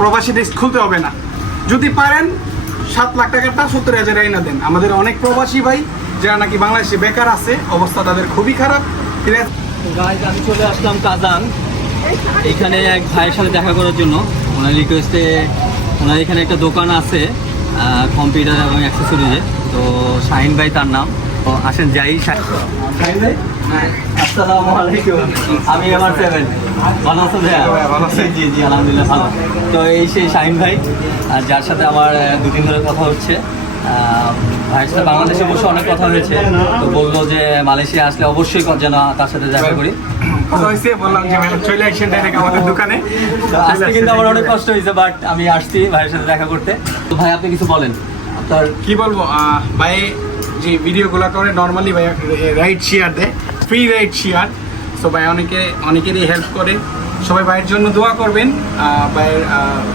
প্রবাসী দেশ খুলতে হবে না, যদি পারেন 7 লাখ টাকাটা 70,000 আইনা দেন। আমাদের অনেক প্রবাসী ভাই যারা নাকি বাংলাদেশে বেকার আছে, অবস্থা তাদের খুবই খারাপ। গাইজ আমি চলে আসলাম কাজান, এখানে এক ভাইয়ের সাথে দেখা করার জন্য। ওনার রিকোয়েস্টে ওনার এখানে একটা দোকান আছে কম্পিউটার এবং অ্যাক্সেসরিজে, তো শাহিন ভাই তার নাম। তো আসেন যাই। শাহিন ভাই আসসালামু আলাইকুম, আমি আমার 7 ভালো আছেন ভাইয়া? ভালো আছি। জি জি আলহামদুলিল্লাহ ভালো। তো এই সেই শাহিন ভাই যার সাথে আমার 2 দিন ধরে কথা হচ্ছে। ভাইয়ের সাথে বাংলাদেশে বসে অনেক কথা হয়েছে, তো বললো যে মালয়েশিয়া আসলে অবশ্যই যেন তার সাথে দেখা করি। কথা হয়েছে, বললাম যে ভাই চলে আসেন ডাইরেক্ট আমাদের দোকানে। তো আসতে কিন্তু আমার অনেক কষ্ট হয়েছে, বাট আমি আসছি ভাইয়ের সাথে দেখা করতে। তো ভাই আপনি কিছু বলেন আপনার। কি বলবো, ভাই যে ভিডিওগুলো করে নর্মালি ভাই রাইড শেয়ার দেয়, ফ্রি রাইড শেয়ার। সো ভাই অনেকেরই হেল্প করে। সবাই ভাইয়ের জন্য দোয়া করবেন। ভাইয়ের